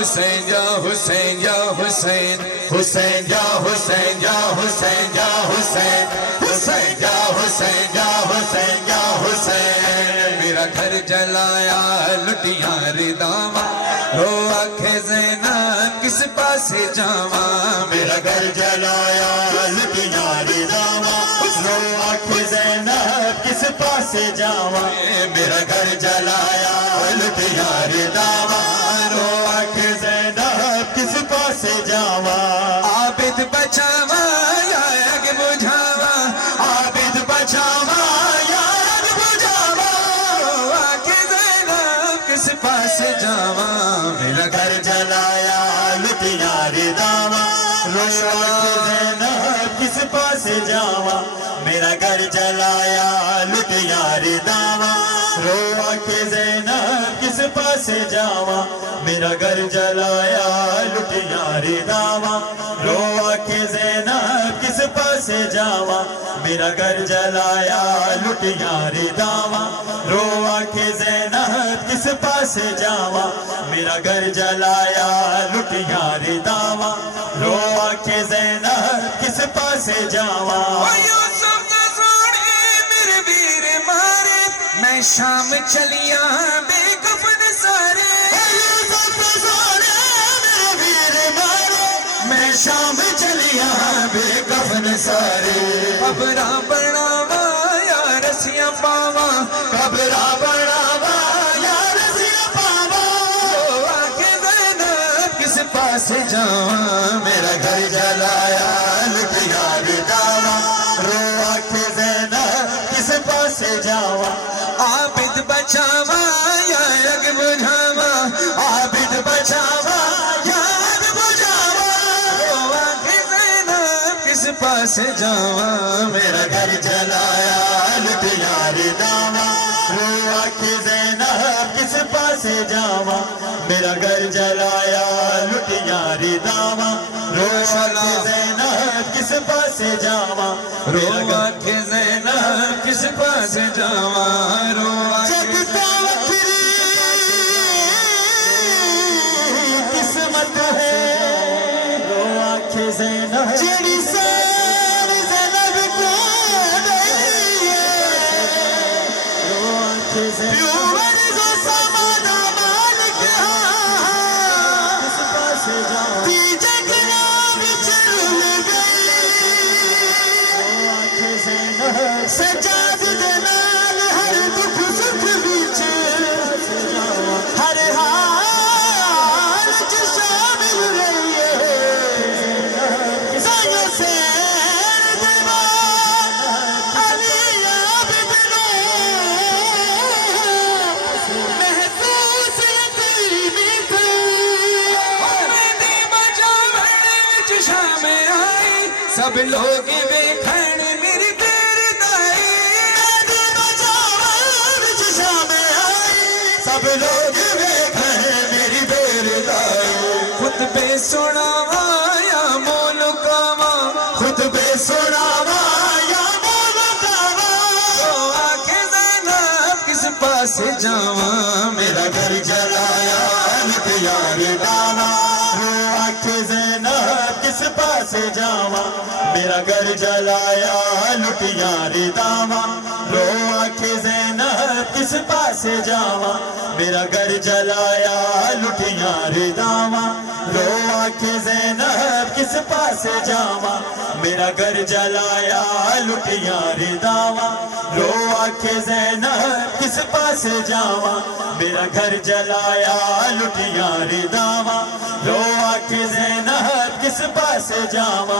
حسین یا حسین یا حسین حسین یا حسین یا حسین یا حسین حسین یا حسین یا حسین یا حسین میرا گھر جلایا لٹیاں رداواں رو آنکھیں زینب کس پاسے جاواں میرا گھر جلایا لٹیاں رداواں رو آنکھیں زینب کس پاسے جاواں میرا گھر جلایا لٹیاں رداواں رو آنکھیں زینب کس پاسے جاواں عابد بچاواں یا اگ بجھاواں عابد بچاواں یا اگ بجھاواں آنکھیں زینب کس پاسے جاواں میرا گھر جلایا لٹیاں رداواں رو آنکھیں زینب کس پاسے جاواں میرا گھر جلایا لٹیاں رداواں رو آنکھیں زینب کس پاسے جاواں میرا گھر جلایا لٹیاں رداواں رو آنکھیں زینب کس پاسے جاواں میرا گھر جلایا لٹیاں رداواں رو آنکھیں زینب کس پاسے جاواں میرا گھر جلایا لٹیاں رداواں رو آنکھیں زینب کس پاسے جاواں میں شام چلیاں بے کفن سارے میں شام چلیاں بے کفن سارے قبراں بناواں یا رسیاں پاواں قبراں بناواں یا رسیاں پاواں آنکھیں زینب کس پاسے جاواں میرا گھر جلایا لٹیاں رداواں رو آنکھیں زینب کس پاسے جاواں عابد بچاواں یا اگ بجھاواں عابد بچاواں یا اگ بجھاواں رو آنکھیں زینب کس پاسے جاواں میرا گھر جلایا لٹیاں رداواں رو آنکھیں زینب کس پاسے جاواں میرا گھر جلایا لٹیاں رداواں رو آنکھیں زینب کس پاسے جاواں رو آنکھیں زینب کس پاسے جاواں رو جگتا وکری قسمت ہے رو آنکھیں زینب جڑی سار زینب کو دئی ہے رو آنکھیں زینب سجاد دنال ہر دکھ سکھ بیچ ہر حال چ شامل رہیے سائیں سین دیوان علی عابد محفوظ یتیمی تھی مہدی بجاوڑ وچ شام آئی سب لوگ ویکھن سب لوگ ویکھن میری بیردائی خطبے سناواں یا مولکاواں خطبے سناواں یا مولکاواں رو آنکھیں زینب کس پاسے جاواں میرا گھر جلایا لٹیاں رداواں رو آنکھیں زینب کس پاسے جاواں میرا گھر جلایا لٹیاں رداواں رو آنکھیں زینب کس پاسے جاواں میرا گھر جلایا لٹیاں رداواں رو آنکھیں زینب کس پاسے جاواں میرا گھر جلایا لٹیاں رداواں رو آنکھیں زینب کس پاسے جاواں میرا گھر جلایا لٹیاں رداواں رو آنکھیں زینب کس پاسے جاواں